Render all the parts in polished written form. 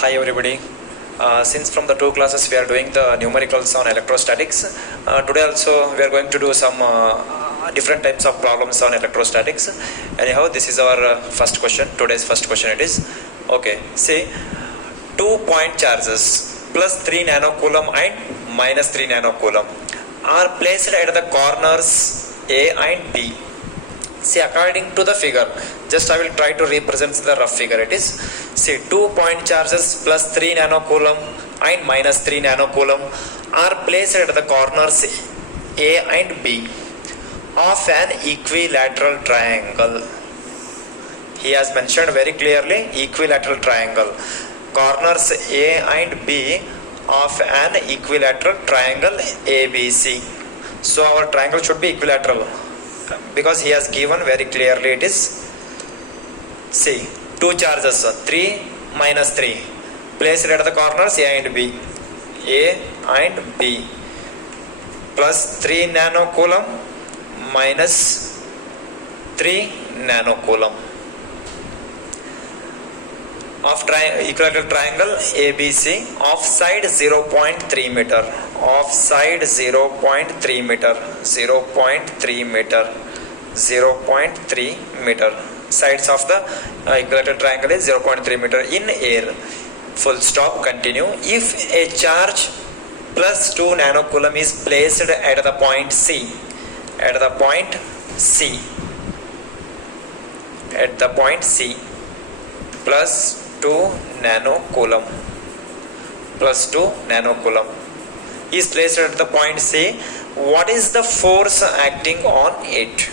Hi everybody. Since from the two classes we are doing the numericals on electrostatics, today also we are going to do some different types of problems on electrostatics. Anyhow, this is our first question. Today's first question it is. Okay, say 2-point charges plus 3 nanocoulomb and minus 3 nanocoulomb are placed at the corners A and B. See, according to the figure, just I will try to represent the rough figure. It is, see, 2-point charges plus 3 nanocoulomb and minus 3 nanocoulomb are placed at the corners A and B of an equilateral triangle. He has mentioned very clearly equilateral triangle. Corners A and B of an equilateral triangle ABC. So our triangle should be equilateral, because he has given very clearly. It is, see, 2 charges, 3 minus 3 placed at the corners A and B, A and B, plus 3 nanocoulomb minus 3 nanocoulomb of equilateral triangle ABC of side 0.3 meter, of side 0.3 meter, 0.3 meter, 0.3 meter. Sides of the equilateral triangle is 0.3 meter in air. Full stop. Continue. If a charge plus 2 nanocoulomb is placed at the point C, at the point C, at the point C, plus 2 nanocoulomb, plus 2 nanocoulomb is placed at the point C, what is the force acting on it?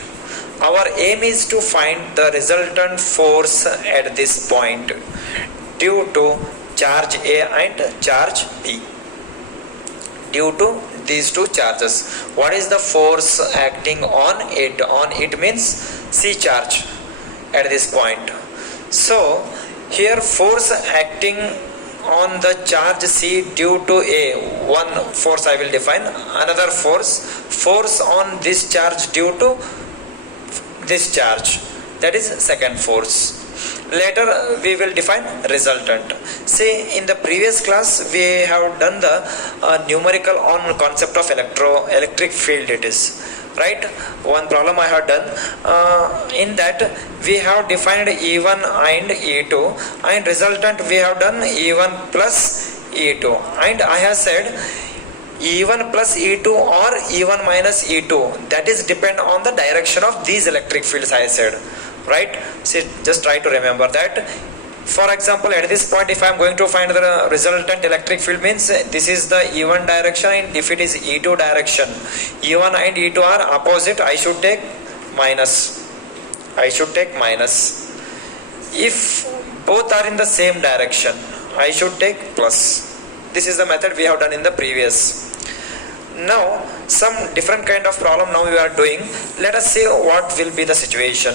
Our aim is to find the resultant force at this point due to charge A and charge B. Due to these two charges, what is the force acting on it? On it means C charge at this point. So here force acting on the charge C due to A, one force I will define, another force on this charge due to this charge, that is second force. Later we will define resultant. See, in the previous class we have done the numerical on concept of electric field. It is right, one problem I have done. In that we have defined E1 and E2, and resultant we have done E1 plus E2, and I have said E1 plus E2 or E1 minus E2, that is depend on the direction of these electric fields, I said, right? See, just try to remember that. For example, at this point, if I am going to find the resultant electric field, means this is the E1 direction, and if it is E2 direction, E1 and E2 are opposite, I should take minus. I should take minus. If both are in the same direction, I should take plus. This is the method we have done in the previous. Now, some different kind of problem now we are doing. Let us see what will be the situation.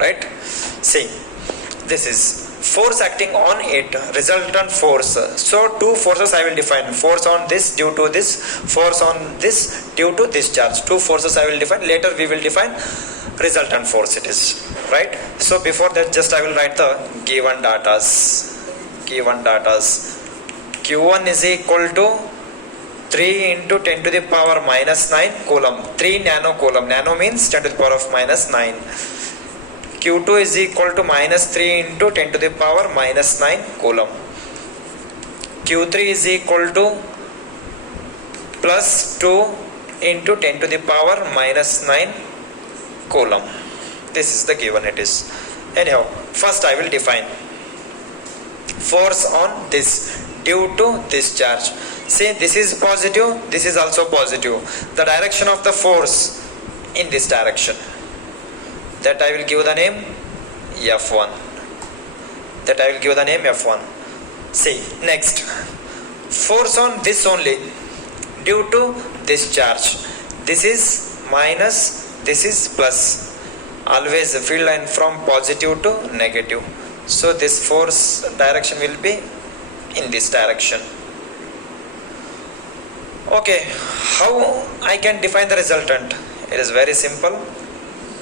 Right? See, this is force acting on it, resultant force. So two forces I will define. Force on this due to this, force on this due to this charge. Two forces I will define. Later we will define resultant force. It is right. So before that, just I will write the given datas. Given datas. Q1 is equal to 3 into 10 to the power minus 9 coulomb. 3 nanocoulomb. Nano means 10 to the power of minus 9. Q2 is equal to minus 3 into 10 to the power minus 9 coulomb. Q3 is equal to plus 2 into 10 to the power minus 9 coulomb. This is the given it is. Anyhow, first I will define force on this due to this charge. See, this is positive, this is also positive. The direction of the force in this direction, that I will give the name F1. That I will give the name F1. See, next, force on this only due to this charge. This is minus, this is plus. Always field line from positive to negative. So this force direction will be in this direction. Okay, how I can define the resultant? It is very simple.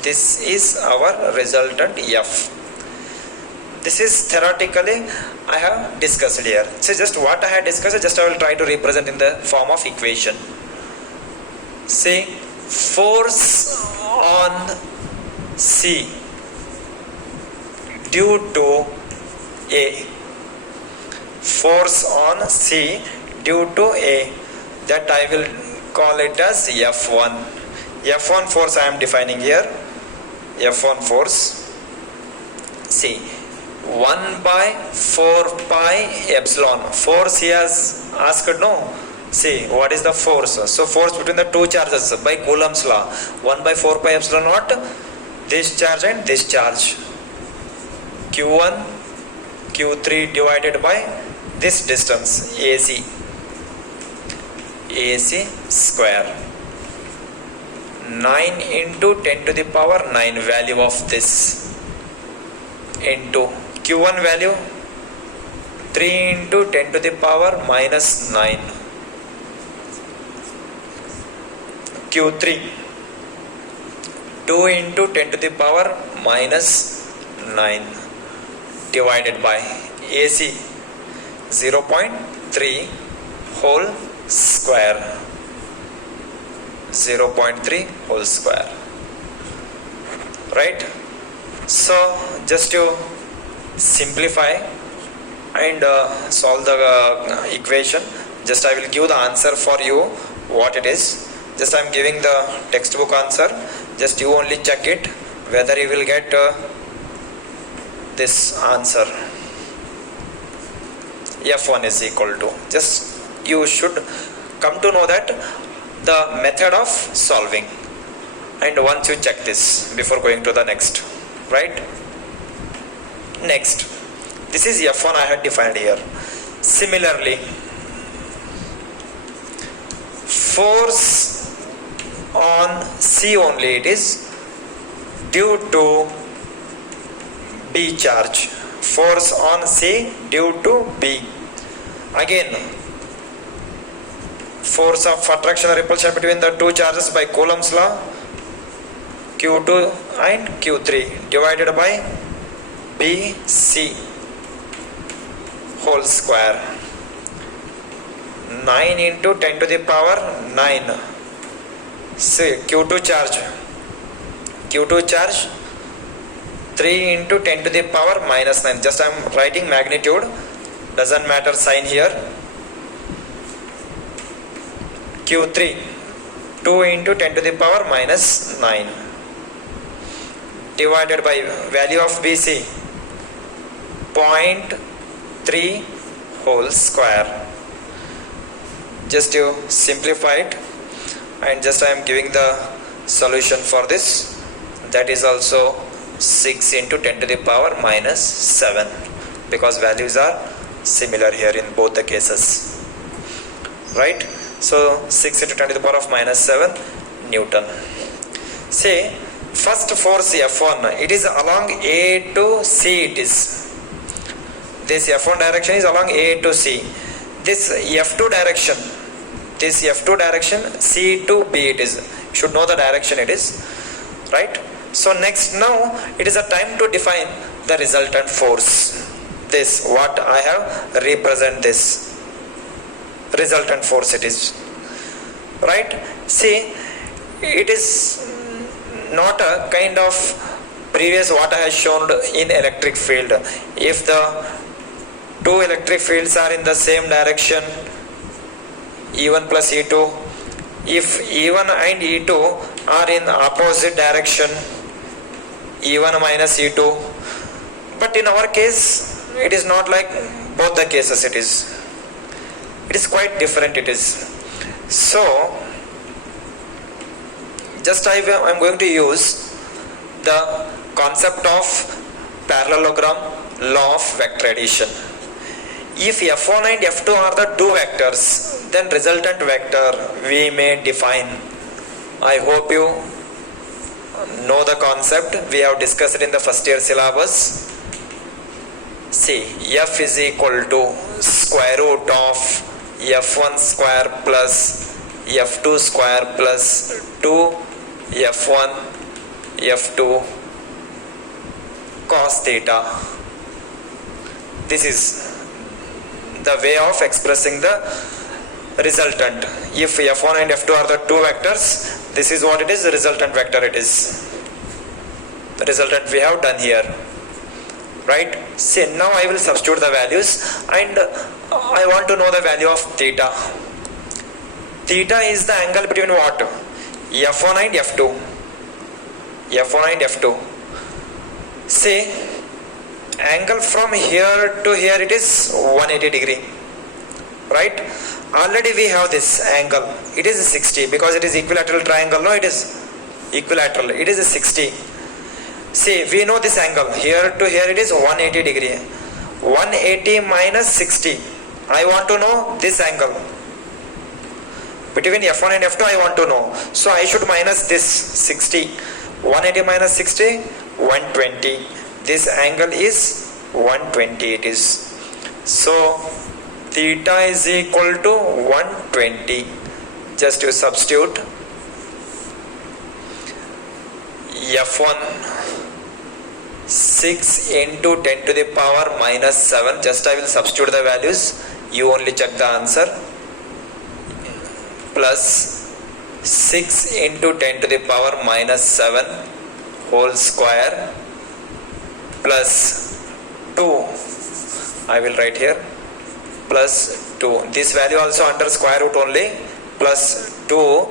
This is our resultant F. This is theoretically I have discussed here. So just what I have discussed, just I will try to represent in the form of equation. See, force on C due to A. Force on C due to A, that I will call it as F1. F1 force I am defining here. F1 force. See, 1 by 4 pi epsilon. Force he has asked, no? See, what is the force? So force between the two charges by Coulomb's law. 1 by 4 pi epsilon naught, this charge and this charge. Q1, Q3 divided by this distance, AC. AC square. 9 into 10 to the power 9 value of this into Q1 value 3 into 10 to the power minus 9. Q3 2 into 10 to the power minus 9 divided by AC 0.3 whole square. 0.3 whole square. Right? So just to simplify and solve the equation, just I will give the answer for you what it is. Just I am giving the textbook answer. Just you only check it whether you will get this answer. F1 is equal to, just you should come to know that the method of solving, and once you check this before going to the next, right? Next, this is F1 I had defined here. Similarly, force on C only, it is due to B charge. Force on C due to B. Again, force of attraction or repulsion between the two charges by Coulomb's law, Q2 and Q3 divided by BC whole square. 9 into 10 to the power 9. See, Q2 charge 3 into 10 to the power minus 9. Just I am writing magnitude, doesn't matter sign here. Q3 2 into 10 to the power minus 9 divided by value of BC 0.3 whole square. Just you simplify it, and just I am giving the solution for this, that is also 6 into 10 to the power minus 7, because values are similar here in both the cases, right? So 6 into 10 to the power of minus 7 Newton. Say, first force F1, it is along A to C, it is. This F1 direction is along A to C. This F2 direction, C to B it is. You should know the direction it is, right? So next, now it is a time to define the resultant force. This, what I have represent this resultant force it is, right? See, it is not a kind of previous what I have shown in electric field. If the two electric fields are in the same direction, E1 plus E2, if E1 and E2 are in opposite direction, E1 minus E2, but in our case it is not like both the cases, it is quite different it is. So just I am going to use the concept of parallelogram, law of vector addition. If F1 and F2 are the two vectors, then resultant vector we may define. I hope you know the concept. We have discussed it in the first year syllabus. See, F is equal to square root of F1 square plus F2 square plus 2 F1 F2 cos theta this is the way of expressing the resultant. If f1 and f2 are the two vectors, this is what it is, the resultant vector it is. The resultant we have done here, right? See, now I will substitute the values, and I want to know the value of theta. Theta is the angle between what? f1 and f2. f1 and f2. See, angle from here to here it is 180 degree, right? Already we have this angle, it is 60 because it is equilateral triangle. No, it is equilateral, it is 60. See, we know this angle here to here it is 180 degree. 180 minus 60, I want to know this angle between f1 and f2. I want to know, so I should minus this 60. 180 minus 60, 120. This angle is 120 it is. So theta is equal to 120. Just to substitute f1 6 into 10 to the power minus 7. Just I will substitute the values, you only check the answer. Plus 6 into 10 to the power minus 7 whole square plus 2, I will write here, plus 2. This value also under square root only, plus 2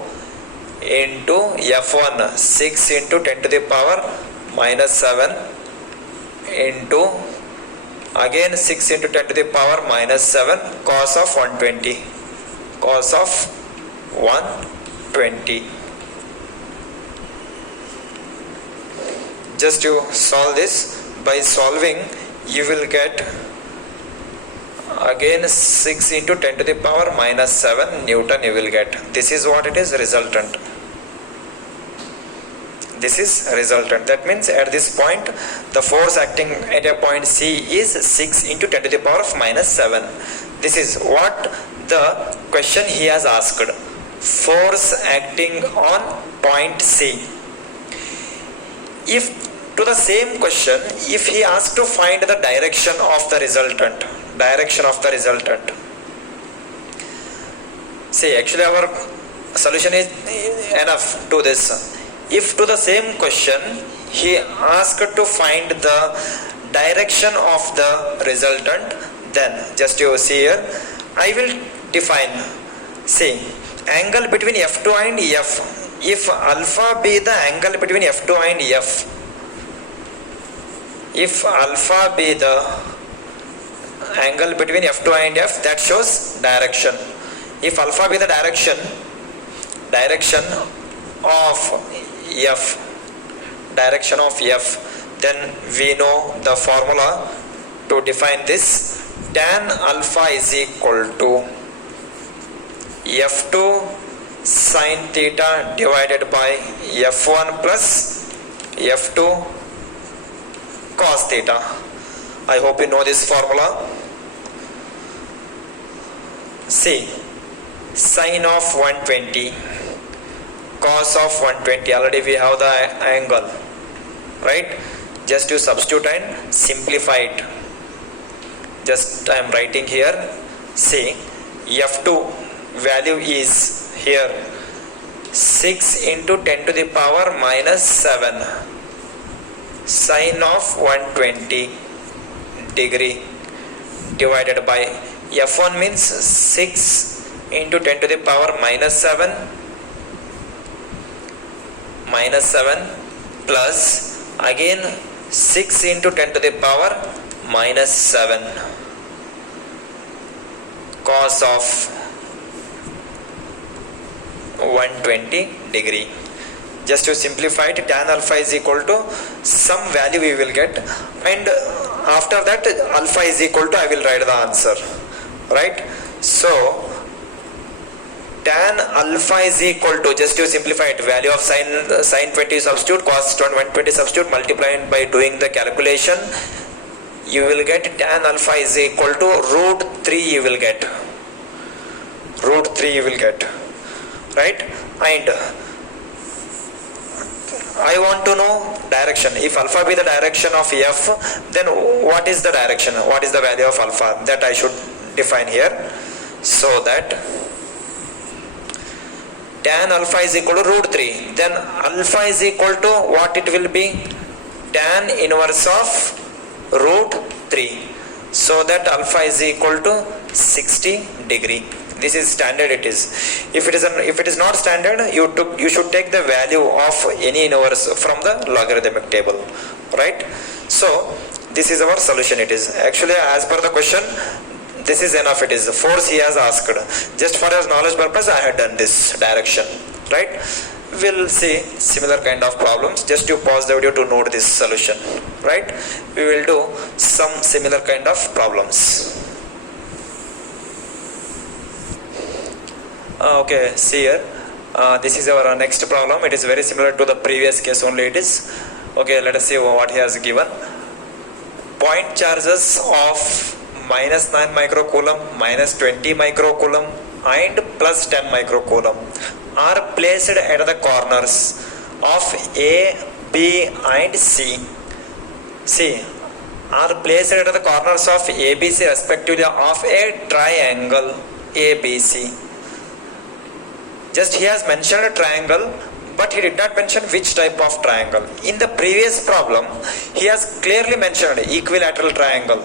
into f1 6 into 10 to the power minus 7 into again 6 into 10 to the power minus 7 cos of 120. Cos of 120. Just to solve this, by solving you will get again 6 into 10 to the power minus 7 Newton you will get. This is what it is, resultant. This is resultant. That means at this point the force acting at a point C is 6 into 10 to the power of minus 7. This is what the question he has asked. Force acting on point C. If to the same question, if he asked to find the direction of the resultant, see, actually our solution is enough to this. If to the same question he asked to find the direction of the resultant, then just you see here, I will define, see, angle between f2 and f. If alpha be the angle between f2 and f, if alpha be the angle between f2 and f, that shows direction. If alpha be the direction of f, then we know the formula to define this. Tan alpha is equal to f2 sin theta divided by f1 plus f2 cos theta. I hope you know this formula. See, sin of 120, cos of 120, already we have the angle, right? Just to substitute and simplify it. Just I am writing here. See, f2 value is here 6 into 10 to the power minus 7 sin of 120 degree divided by f1 means 6 into 10 to the power minus 7 plus again 6 into 10 to the power minus 7 cos of 120 degree. Just to simplify it, tan alpha is equal to some value we will get, and after that alpha is equal to, I will write the answer, right? So tan alpha is equal to, just to simplify it, value of sin 20 substitute, cos 120 substitute, multiplied by doing the calculation, you will get tan alpha is equal to root 3 you will get, right? And I want to know direction. If alpha be the direction of f, then what is the direction? What is the value of alpha? That I should define here. So that tan alpha is equal to root 3. Then alpha is equal to what it will be? Tan inverse of root 3. So that alpha is equal to 60 degree. This is standard it is. If it is not standard, you should take the value of any inverse from the logarithmic table, right? So this is our solution. It is actually as per the question. This is enough. It is force he has asked. Just for his knowledge purpose, I had done this direction, right? We'll see similar kind of problems. Just you pause the video to note this solution, right? We will do some similar kind of problems. Okay, see here. This is our next problem. It is very similar to the previous case only. It is okay. Let us see what he has given. Point charges of minus 9 microcoulomb, minus 20 microcoulomb, and plus 10 microcoulomb are placed at the corners of A, B, and C. See, are placed at the corners of A, B, C respectively of a triangle ABC. Just he has mentioned a triangle, but he did not mention which type of triangle. In the previous problem, he has clearly mentioned equilateral triangle.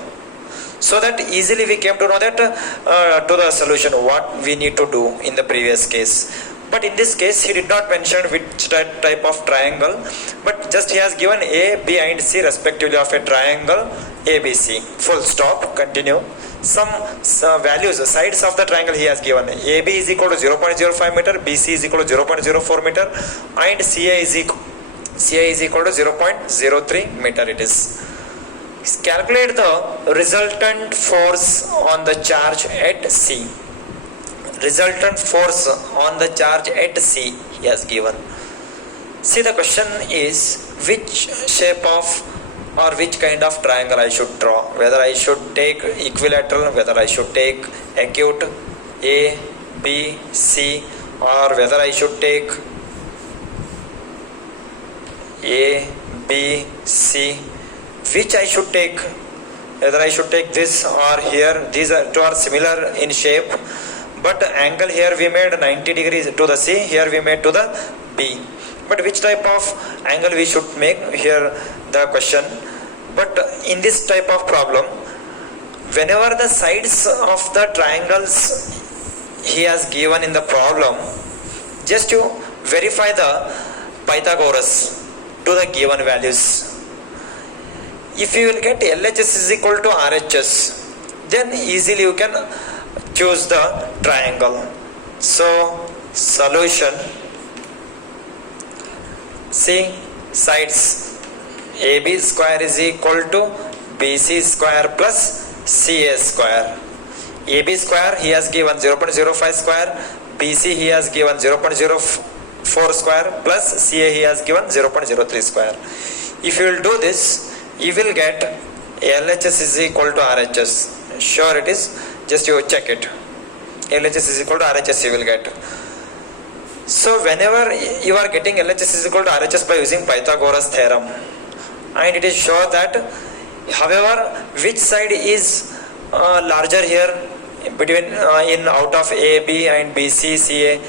So that easily we came to know that to the solution what we need to do in the previous case. But in this case, he did not mention which type of triangle, but just he has given A, B, and C respectively of a triangle ABC. Full stop. Continue. Some values, sides of the triangle he has given. AB is equal to 0.05 meter, BC is equal to 0.04 meter, and CA is equal to 0.03 meter. It is. Calculate the resultant force on the charge at C. Resultant force on the charge at C he has given. See, the question is which shape of or which kind of triangle I should draw. Whether I should take equilateral, whether I should take acute A, B, C, or whether I should take A, B, C. Which I should take? Whether I should take this or here. These two are similar in shape, but angle here we made 90 degrees to the C, here we made to the B. But which type of angle we should make, here the question. But in this type of problem, whenever the sides of the triangles he has given in the problem, just you verify the Pythagoras to the given values. If you will get LHS is equal to RHS, then easily you can choose the triangle. So solution, see, sides AB square is equal to BC square plus CA square. AB square he has given 0.05 square, BC he has given 0.04 square, plus CA he has given 0.03 square. If you will do this, you will get LHS is equal to RHS. Sure it is. Just you check it. LHS is equal to RHS you will get. So whenever you are getting LHS is equal to RHS by using Pythagoras theorem, and it is sure that, however, which side is larger here between in out of AB and BC, CA,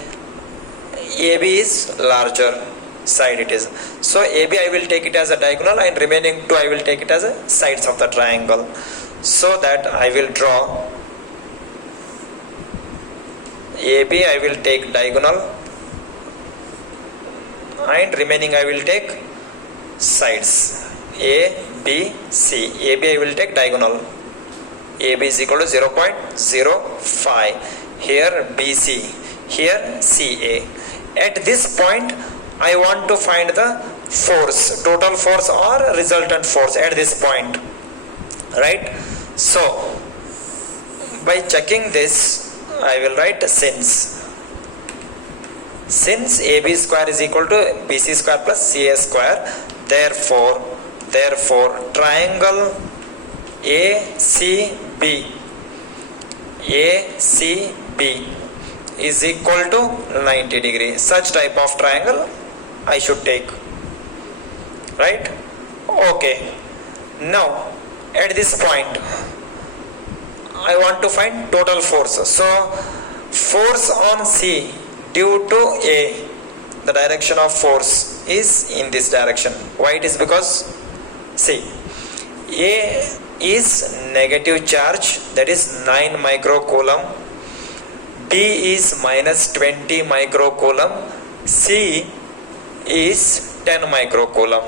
AB is larger side it is. So AB I will take it as a diagonal and remaining two I will take it as a sides of the triangle. So that I will draw AB I will take diagonal and remaining I will take sides A, B, C. AB I will take diagonal. AB is equal to 0.05. Here BC, here CA. At this point I want to find the force, total force or resultant force at this point, right? So by checking this, I will write since AB square is equal to BC square plus CA square, therefore triangle ACB is equal to 90 degree. Such type of triangle I should take. right? Okay, now at this point I want to find total force. So force on C due to A, the direction of force is in this direction. Why it is? Because see, A is negative charge, that is 9 microcoulomb. B is minus 20 microcoulomb. C is 10 microcoulomb.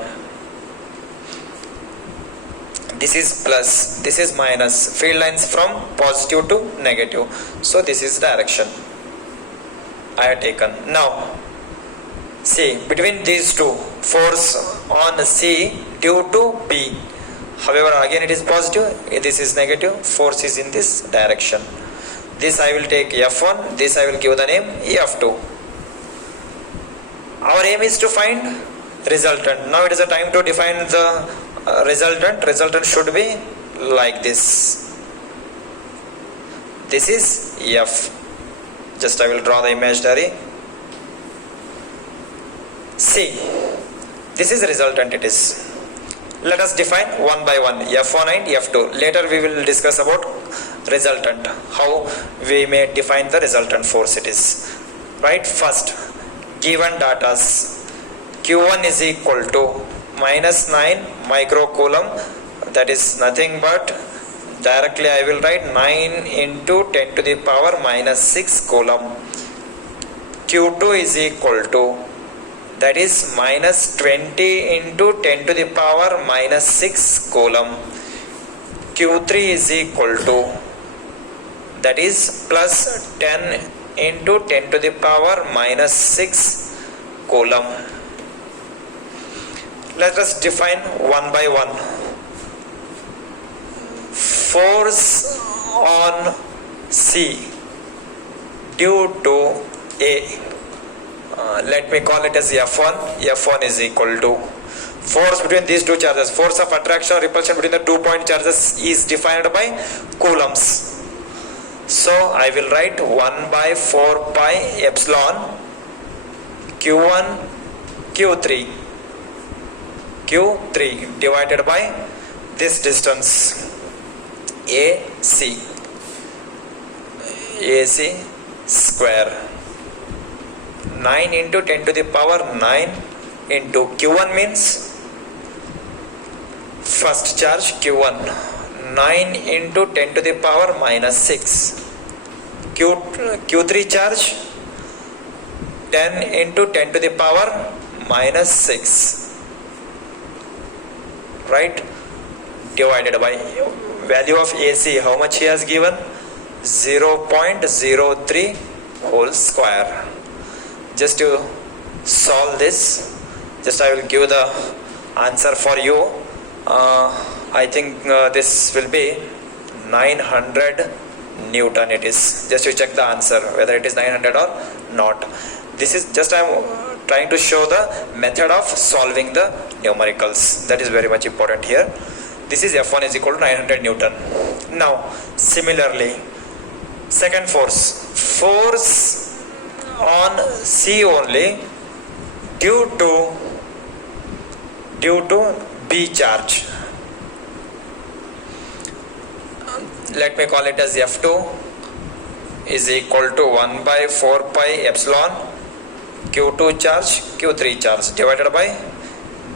This is plus, this is minus. Field lines from positive to negative. So this is direction I have taken. Now see, between these two, force on C due to B. However, again it is positive, this is negative, force is in this direction. This I will take F1, this I will give the name F2. Our aim is to find resultant. Now it is a time to define the resultant. Resultant should be like this. This is F. Just I will draw the imaginary. See, this is resultant it is. Let us define one by one, F1 and F2. Later we will discuss about resultant, how we may define the resultant force it is. Right, first, given datas, Q1 is equal to minus 9 microcoulomb, that is nothing but, directly I will write 9 into 10 to the power minus 6 coulomb. Q2 is equal to, that is minus 20 into 10 to the power minus 6 coulomb. Q3 is equal to, that is plus 10 into 10 to the power minus 6 coulomb. Let us define one by one. Force on C due to A. Let me call it as F1. F1 is equal to force between these two charges. Force of attraction or repulsion between the 2 point charges is defined by coulombs. So I will write 1 by 4 pi epsilon Q1 Q3 divided by this distance AC square. 9 into 10 to the power 9 into Q1 means first charge Q1, 9 into 10 to the power minus 6. Q3 charge 10 into 10 to the power minus 6, right, divided by value of AC, how much he has given, 0.03 whole square. Just to solve this, just I will give the answer for you. I think this will be 900 Newton it is. Just to check the answer whether it is 900 or not. This is just I am trying to show the method of solving the numericals. That is very much important here. This is F1 is equal to 900 Newton. Now similarly, second force on C only due to B charge. Let me call it as F2 is equal to 1 by 4 pi epsilon Q2 charge Q3 charge divided by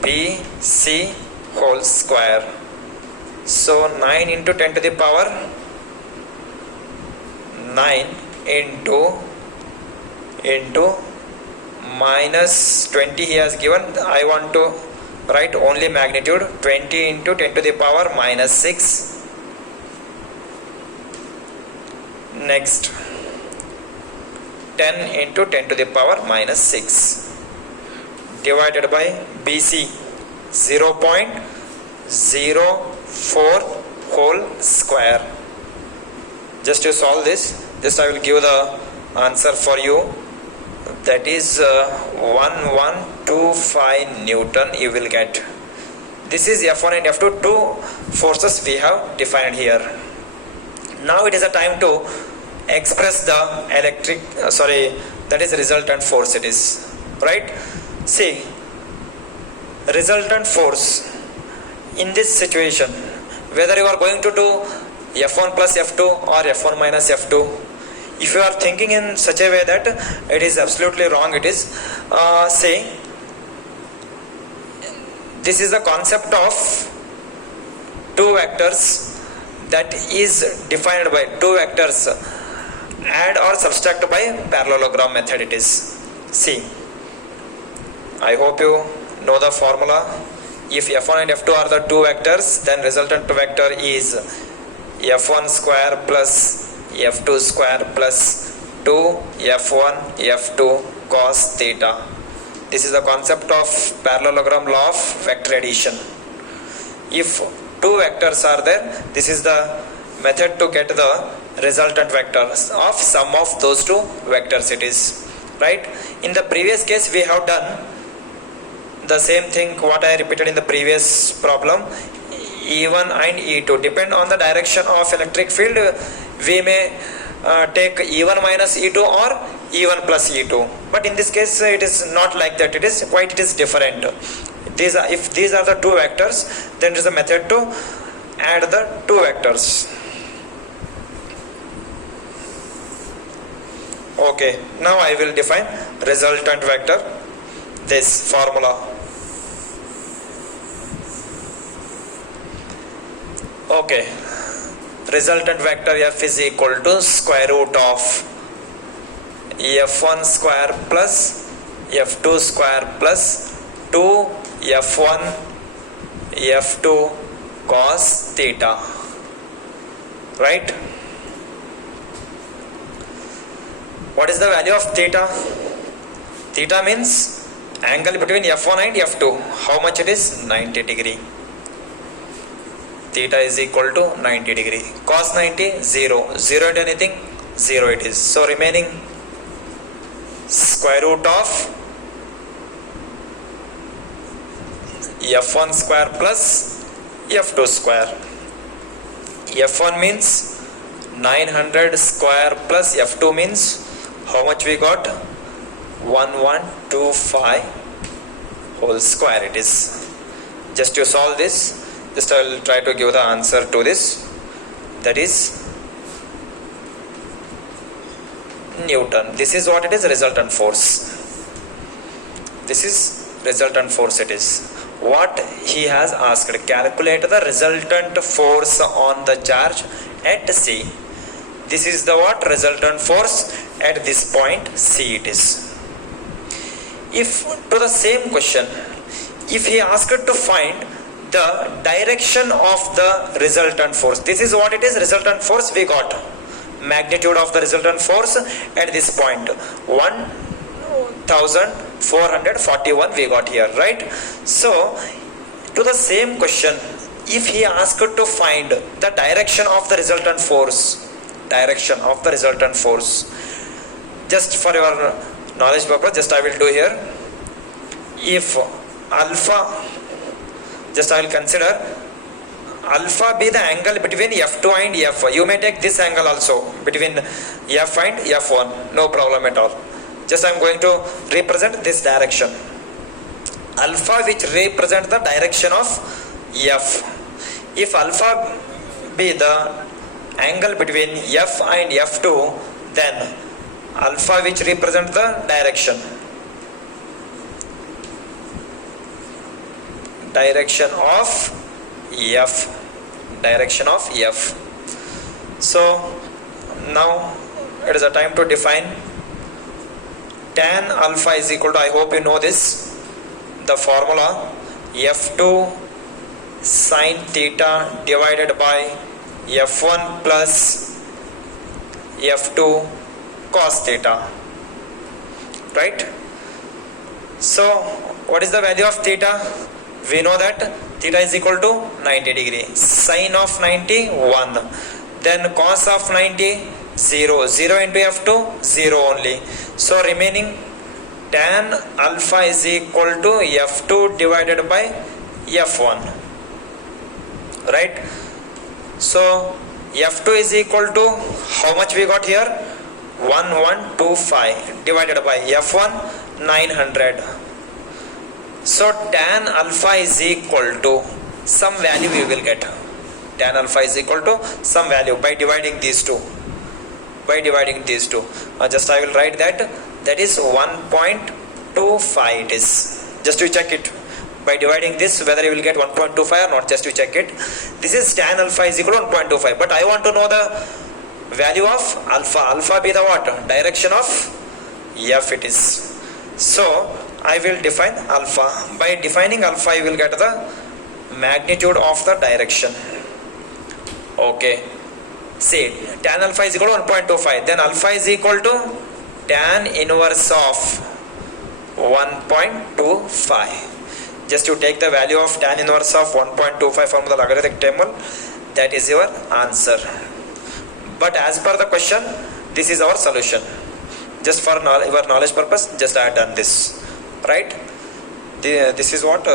BC whole square. So 9 into 10 to the power 9 into minus 20 he has given. I want to write only magnitude, 20 into 10 to the power minus 6. Next 10 into 10 to the power minus 6 divided by BC 0.04 whole square. Just to solve this, just I will give the answer for you. That is 1125 Newton you will get. This is F1 and F2, two forces we have defined here. Now it is a time to express the that is resultant force it is, right? See, resultant force in this situation, whether you are going to do F1 plus F2 or F1 minus F2, if you are thinking in such a way that it is absolutely wrong, it is say this is the concept of two vectors that is defined by two vectors add or subtract by parallelogram method. It is, see, I hope you know the formula. If F1 and F2 are the two vectors, then resultant vector is F1 square plus F2 square plus 2 F1 F2 cos theta. This is the concept of parallelogram law of vector addition. If two vectors are there, this is the method to get the resultant vectors of sum of those two vectors. It is right. In the previous case we have done the same thing what I repeated in the previous problem. E1 and E2 depend on the direction of electric field. We may take E1 minus E2 or E1 plus E2, but in this case it is not like that. It is different. If these are the two vectors, then there is a method to add the two vectors. Okay, now I will define resultant vector. This formula. Okay, resultant vector F is equal to square root of F1 square plus F2 square plus 2 F1 F2 cos theta, right? What is the value of theta? Theta means angle between F1 and F2. How much it is? 90 degree. Theta is equal to 90 degree. Cos 90, 0. 0 into anything? 0 it is. So remaining square root of F1 square plus F2 square. F1 means 900 square plus F2 means how much we got? 1125 whole square it is. Just to solve this, just I will try to give the answer to this. That is Newton. This is what it is, resultant force. This is resultant force it is. What he has asked, calculate the resultant force on the charge at C. This is the what? Resultant force at this point C it is. If to the same question, if he asked to find the direction of the resultant force, this is what it is, resultant force we got. Magnitude of the resultant force at this point 1441 we got here, right? So to the same question, if he asked to find the direction of the resultant force, just for your knowledge purpose, just I will do here. If alpha, just I will consider alpha be the angle between F2 and F. You may take this angle also between F and F1, no problem at all. Just I am going to represent this direction. Alpha which represent the direction of F. If alpha be the angle between F and F2, then alpha which represent the direction of F. So now it is a time to define tan alpha is equal to, I hope you know this, the formula F2 sin theta divided by F1 plus F2 cos theta, right? So what is the value of theta? We know that theta is equal to 90 degree. Sin of 90, 1. Then cos of 90, 0. 0 into F2, 0 only. So remaining tan alpha is equal to F2 divided by F1. Right? So F2 is equal to how much we got here? 1125 divided by F1 900. So tan alpha is equal to some value we will get. Tan alpha is equal to some value by dividing these two. Just I will write that is 1.25 it is. Just to check it. By dividing this, whether you will get 1.25 or not, just to check it. This is tan alpha is equal to 1.25. But I want to know the value of alpha. Alpha be the what? Direction of f it is. So I will define alpha. By defining alpha, you will get the magnitude of the direction. Okay. See, tan alpha is equal to 1.25. Then alpha is equal to tan inverse of 1.25. Just you take the value of tan inverse of 1.25 from the logarithmic table. That is your answer. But as per the question, this is our solution. Just for your knowledge purpose, just I have done this. Right? This is what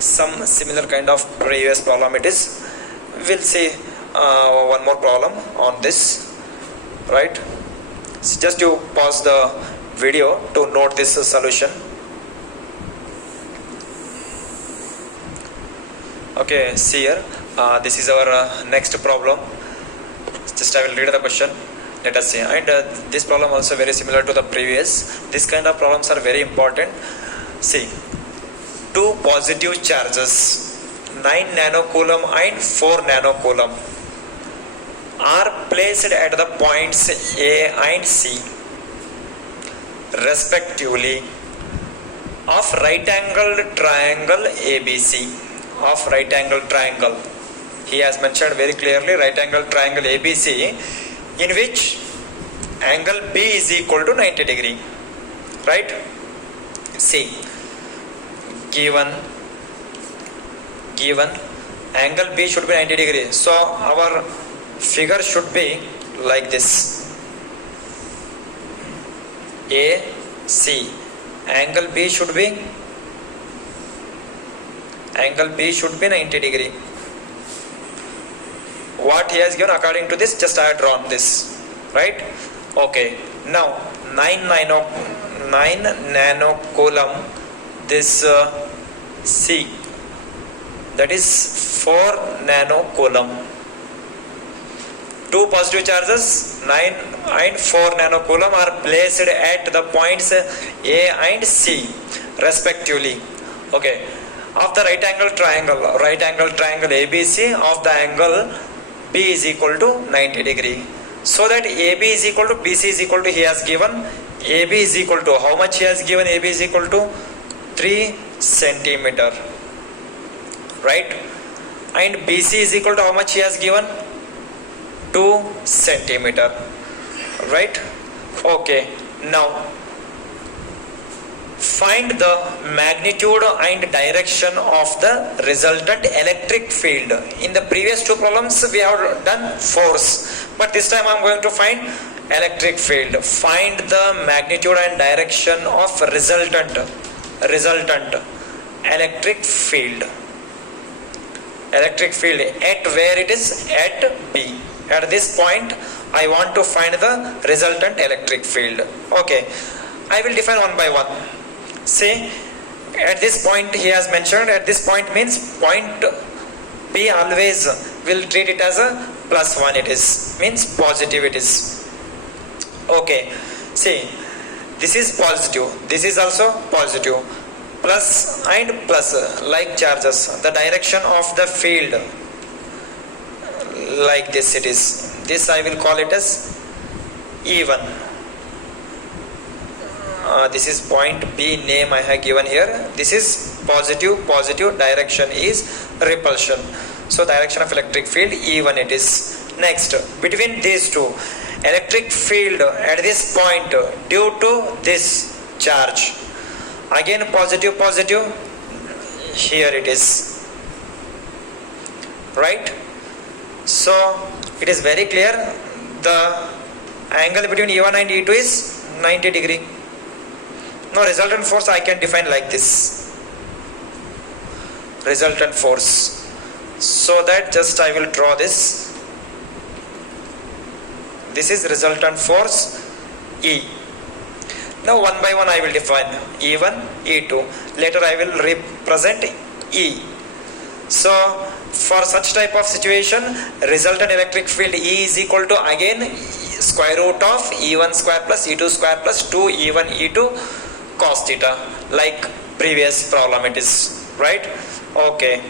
some similar kind of previous problem it is. We'll see one more problem on this. Right? So just you pause the video to note this solution. Okay, see here. This is our next problem. Just I will read the question. Let us see. And this problem also very similar to the previous. This kind of problems are very important. See, two positive charges, 9 nanocoulomb and 4 nanocoulomb, are placed at the points A and C, respectively, of right-angled triangle ABC. Of right-angled triangle. He has mentioned very clearly right-angled triangle ABC, in which angle B is equal to 90 degree. Right? See, given angle B should be 90 degree. So our figure should be like this. AC. Angle B should be 90 degree. What he has given according to this, just I have drawn this. Right? Okay. Now 9 nanocoulomb, this C, that is 4 nanocoulomb. Two positive charges, 9 and 4 nanocoulomb, are placed at the points A and C respectively. Okay. Of the right angle triangle ABC, of the angle B is equal to 90 degree. So that AB is equal to BC is equal to, he has given AB is equal to, how much he has given? AB is equal to 3 centimeter. Right? And BC is equal to how much he has given? 2 centimeter. Right? Okay. Now find the magnitude and direction of the resultant electric field. In the previous two problems we have done force, but this time I am going to find electric field. Find the magnitude and direction of resultant electric field. At where it is? At B. At this point I want to find the resultant electric field. Okay, I will define one by one. See, at this point he has mentioned, at this point means point B always will treat it as a +1, it is, means positive it is. Okay, see, this is positive, this is also positive, plus and plus, like charges. The direction of the field, like this it is. This I will call it as E1. This is point B, name I have given here. This is positive, direction is repulsion. So direction of electric field E1 it is. Next, between these two, electric field at this point due to this charge, again positive, here it is. Right? So it is very clear, the angle between E1 and E2 is 90 degree. Now resultant force I can define like this. Resultant force. So that just I will draw this. This is resultant force E. Now one by one I will define E1, E2. Later I will represent E. So for such type of situation, resultant electric field E is equal to again square root of E1 square plus E2 square plus 2 E1 E2 cos theta, like previous problem it is, right? Okay.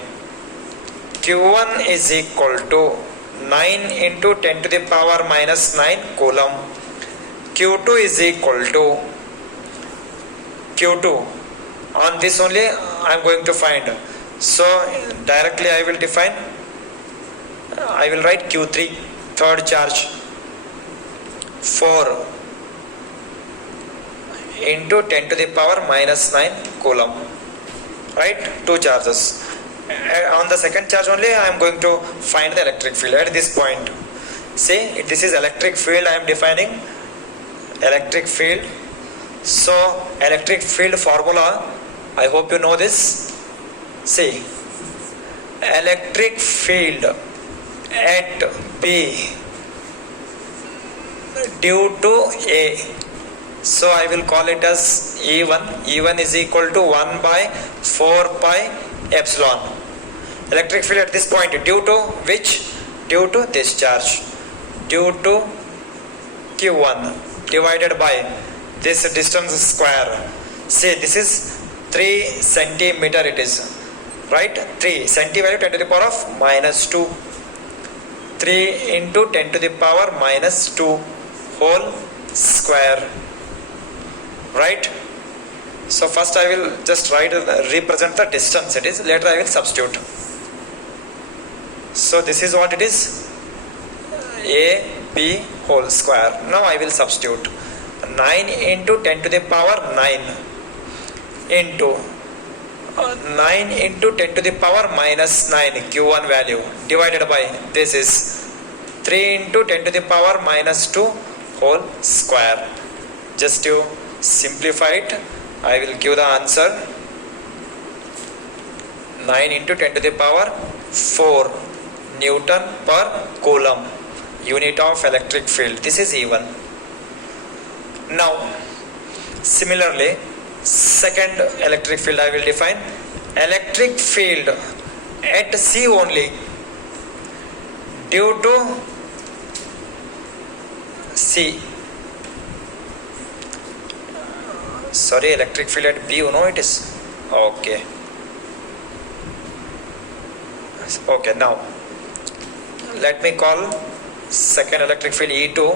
Q1 is equal to 9 into 10 to the power minus 9 coulomb. Q2 is equal to Q2. On this only I am going to find. So directly I will define, I will write Q3, third charge, 4 into 10 to the power minus 9 coulomb, right? Two charges. On the second charge only I am going to find the electric field at this point. See, this is electric field I am defining, electric field. So electric field formula, I hope you know this. See, electric field at B due to A, so I will call it as E1. E1 is equal to 1 by 4 pi epsilon. Electric field at this point due to which? Due to this charge, due to Q1 divided by this distance square. See, this is 3 centimeter it is, right? 3 centi value 10 to the power of minus 2. 3 into 10 to the power minus 2 whole square, right? So first I will just represent the distance it is, later I will substitute. So this is what it is, AB whole square. Now I will substitute 9 into 10 to the power 9 into 9 into 10 to the power minus 9 Q1 value divided by this is 3 into 10 to the power minus 2 whole square. Just to simplify it, I will give the answer 9 into 10 to the power 4 Newton per coulomb, unit of electric field. This is E1. Now similarly, second electric field I will define, electric field at C only due to C. Sorry, electric field at B, you know it is. Okay. Okay, now let me call second electric field E2,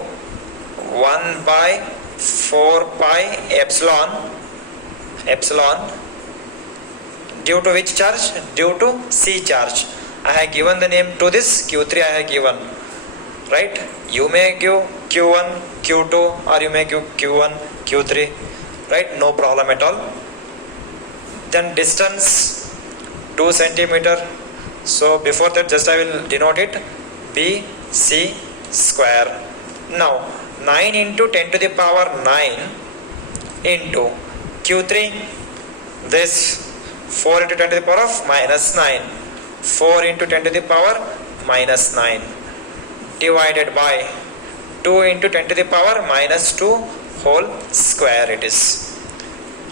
1 by 4 pi epsilon due to which charge? Due to C charge. I have given the name to this Q3 I have given, right? You may give Q1, Q2, or you may give Q1, Q3, right? No problem at all. Then distance 2 centimeter. So before that just I will denote it BC square. Now 9 into 10 to the power 9 into Q3, this 4 into 10 to the power of minus 9, 4 into 10 to the power minus 9 divided by 2 into 10 to the power minus 2 whole square it is,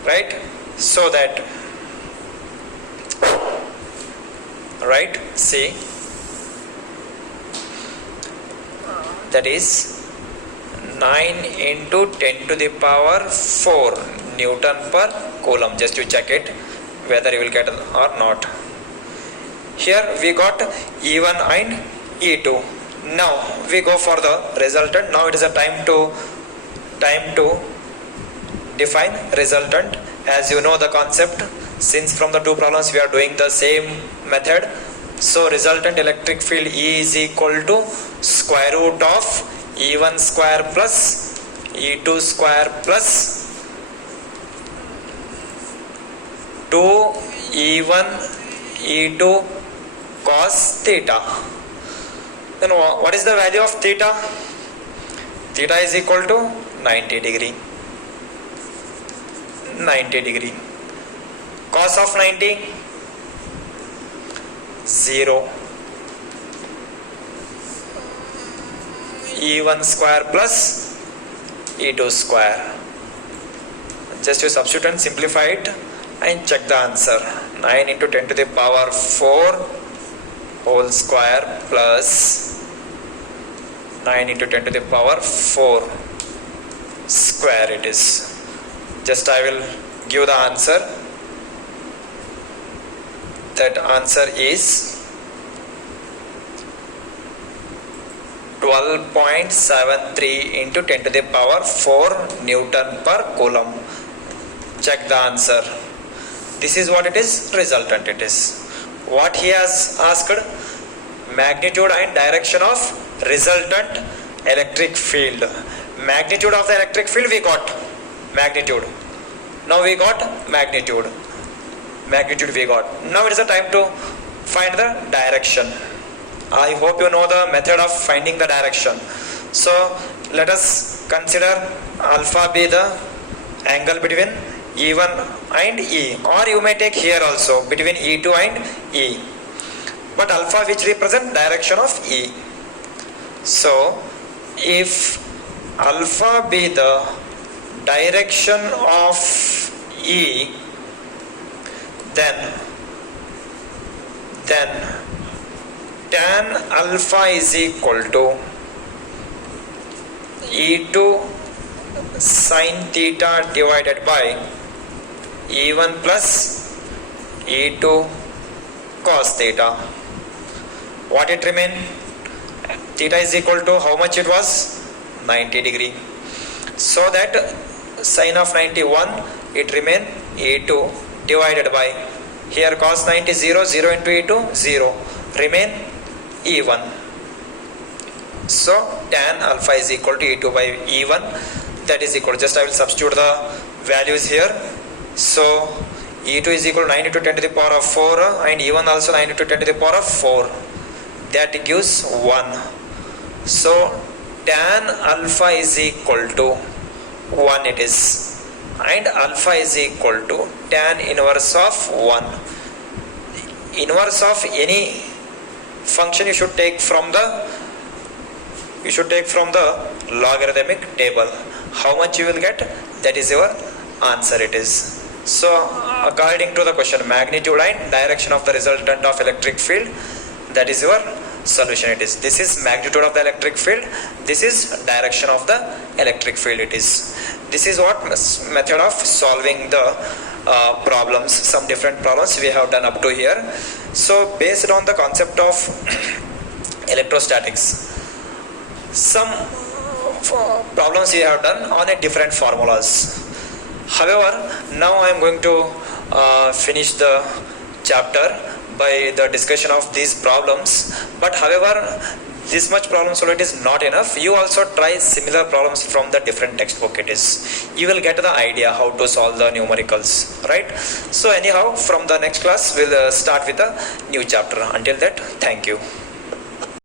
right? So that, right, see, that is 9 into 10 to the power 4 Newton per coulomb. Just to check it whether you will get or not. Here we got E1 and E2. Now we go for the resultant. Now it is a time to define resultant. As you know the concept, since from the two problems we are doing the same method. So resultant electric field E is equal to square root of E1 square plus E2 square plus 2 E1 E2 cos theta. Then what is the value of theta? Theta is equal to 90 degree. 90 degree. Cos of 90, 0. E1 square plus E2 square. Just you substitute and simplify it and check the answer. 9 into 10 to the power 4 whole square plus 9 into 10 to the power 4 square it is. Just I will give the answer. That answer is 12.73 into 10 to the power 4 Newton per Coulomb. Check the answer. This is what it is, resultant it is. What he has asked, magnitude and direction of resultant electric field. Magnitude of the electric field we got, magnitude. Now we got magnitude. Magnitude we got. Now it is the time to find the direction. I hope you know the method of finding the direction. So let us consider alpha be the angle between E1 and E, or you may take here also between E2 and E, but alpha which represent direction of E. So if alpha be the direction of E, then tan alpha is equal to E2 sin theta divided by E1 plus E2 cos theta. What it remain? Theta is equal to how much it was? 90 degree. So that sin of 91 it remain E2 divided by, here cos 90 0, 0 into E2 0, remain E1. So tan alpha is equal to E2 by E1, that is equal, just I will substitute the values here. So E2 is equal to 9 into 10 to the power of 4 and E1 also 9 into 10 to the power of 4, that gives 1. So tan alpha is equal to 1 it is, and alpha is equal to tan inverse of 1. Inverse of any function you should take from the logarithmic table. How much you will get, that is your answer it is. So according to the question, magnitude and direction of the resultant of electric field, that is your solution it is. This is magnitude of the electric field, this is direction of the electric field it is. This is what method of solving the problems, some different problems we have done up to here. So based on the concept of electrostatics, some problems we have done on a different formulas. However, now I am going to finish the chapter by the discussion of these problems, but however this much problem solved is not enough. You also try similar problems from the different textbook it is. You will get the idea how to solve the numericals, right? So anyhow, from the next class we'll start with a new chapter. Until that, thank you.